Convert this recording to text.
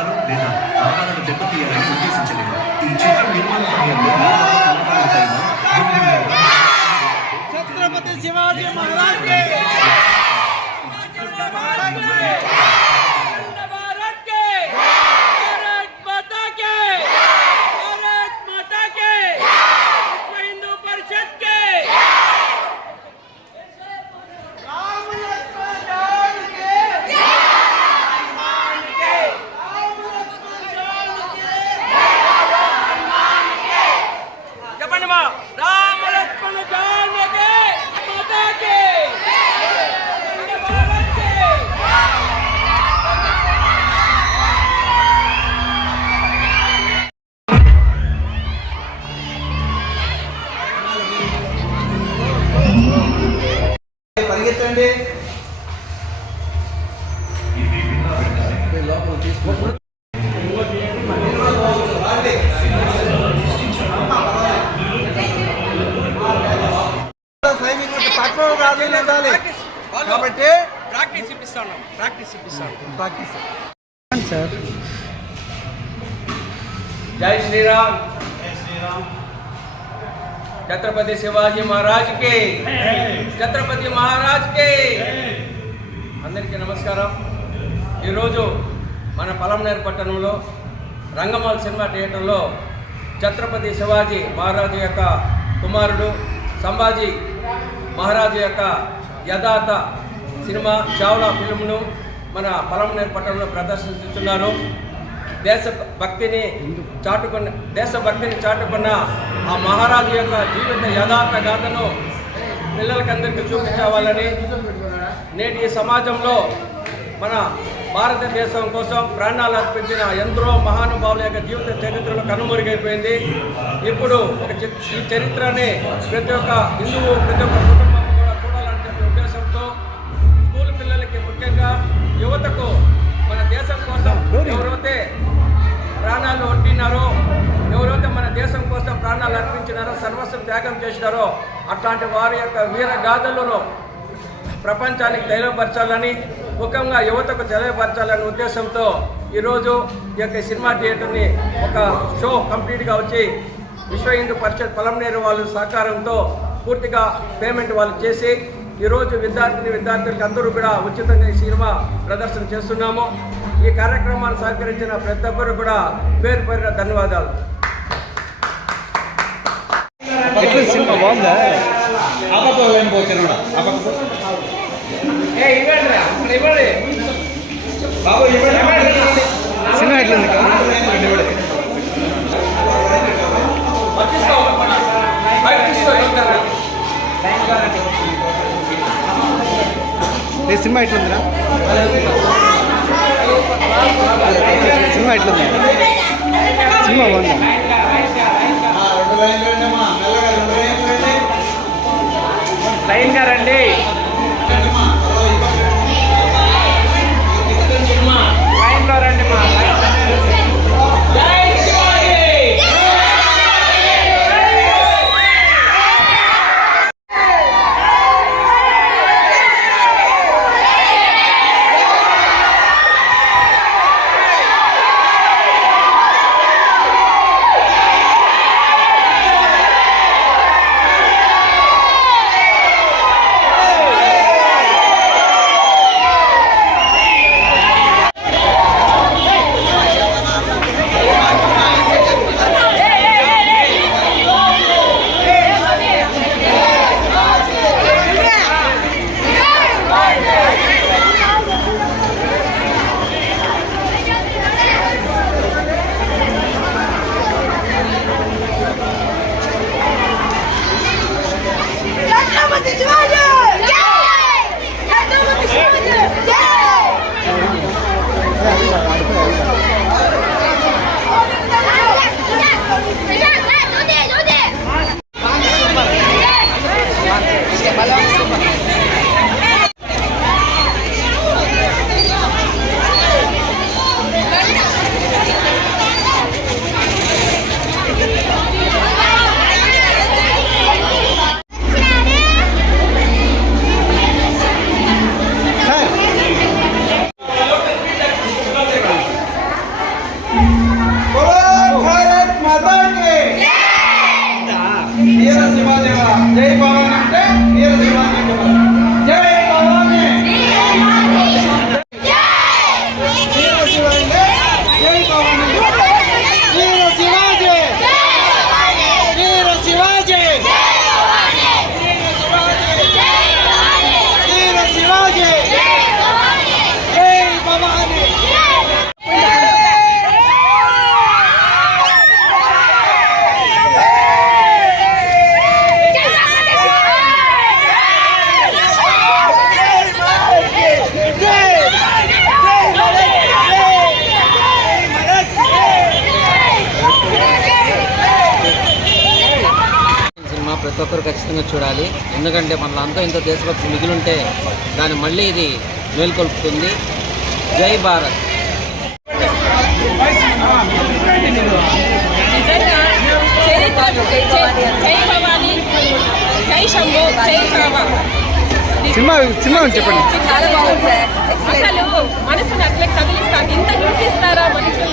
నమ్మకాలు లేదా భావాలను దెబ్బతీయాలని ఉద్దేశించలేదు. ఈ చిత్రం నిర్మాణ సమయంలో ఛత్రపతి శివాజీ మహారాజ్ కే పరిగెత్తండి. కాబట్టి ప్రాక్టీస్ ఇప్పిస్తాను సార్. జై శ్రీరామ్. ఛత్రపతి శివాజీ మహారాజ్ కి, ఛత్రపతి మహారాజ్ కి. అందరికీ నమస్కారం. ఈరోజు మన పలమనేరు పట్టణంలో రంగమాల్ సినిమా థియేటర్లో ఛత్రపతి శివాజీ మహారాజు యొక్క కుమారుడు సంభాజీ మహారాజు యొక్క యథార్థ సినిమా చావ్లా ఫిల్మ్ను మన పలమనేరు పట్టణంలో ప్రదర్శిస్తున్నారు. దేశభక్తిని చాటుకున్న ఆ మహారాజు యొక్క జీవిత యథార్థ గాథను పిల్లలకందరికీ చూపించాలని, నేటి సమాజంలో మన భారతదేశం కోసం ప్రాణాలు అర్పించిన ఎందరో మహానుభావుల యొక్క జీవిత చరిత్రలో కనుమరుగైపోయింది. ఇప్పుడు ఈ చరిత్రని ప్రతి ఒక్క హిందువు, ప్రతి ఒక్క కుటుంబం కూడా చూడాలని చెప్పే ఉద్దేశంతో స్కూల్ పిల్లలకి, ముఖ్యంగా యువతకు మన దేశం కోసం ఎవరైతే ప్రాణాలు ఒట్టినారో, ఎవరైతే మన దేశం కోసం ప్రాణాలు అర్పించినారో, సర్వస్వం త్యాగం చేసినారో అట్లాంటి వారి యొక్క వీర గాథలను ప్రపంచానికి తెలియపరచాలని, ముఖ్యంగా యువతకు తెలియపరచాలనే ఉద్దేశంతో ఈరోజు ఈ యొక్క సినిమా థియేటర్ని ఒక షో కంప్లీట్గా వచ్చి విశ్వ హిందూ పరిషత్ పలమనేరు వాళ్ళ సహకారంతో పూర్తిగా పేమెంట్ వాళ్ళు చేసి ఈరోజు విద్యార్థులకు అందరూ కూడా ఉచితంగా ఈ సినిమా ప్రదర్శన చేస్తున్నాము. ఈ కార్యక్రమాన్ని సహకరించిన ప్రతి ఒక్కరు కూడా పేరు పేరున ధన్యవాదాలు. సినిమా బాగుందా? సినిమా ఎట్లుంది? సినిమా ఎట్లుందిరా? సినిమా ఎట్లుంది? సినిమా బాగుందా? లైన్గా రండి. లైన్లో రండి మా. మాతా కి వీర శివాదేవ జై భవాని అంటే వీర శివాని జై భవాని వీర శివాని జై భవాని వీర శివాజీ వీర శివాజీ వీర శివాజీ జై భవాని సినిమా ప్రతి ఒక్కరు ఖచ్చితంగా చూడాలి. ఎందుకంటే మనలో అంతా ఇంత దేశభక్తి మిగిలింటే దాన్ని మళ్ళీ ఇది మేల్కొల్పుతుంది. జై భారత్. సినిమా చెప్పండి. చాలా బాగుంది సార్. అసలు మనసుని అట్లా కదిలిస్తారు. ఇంత హింసిస్తారా మనుషులు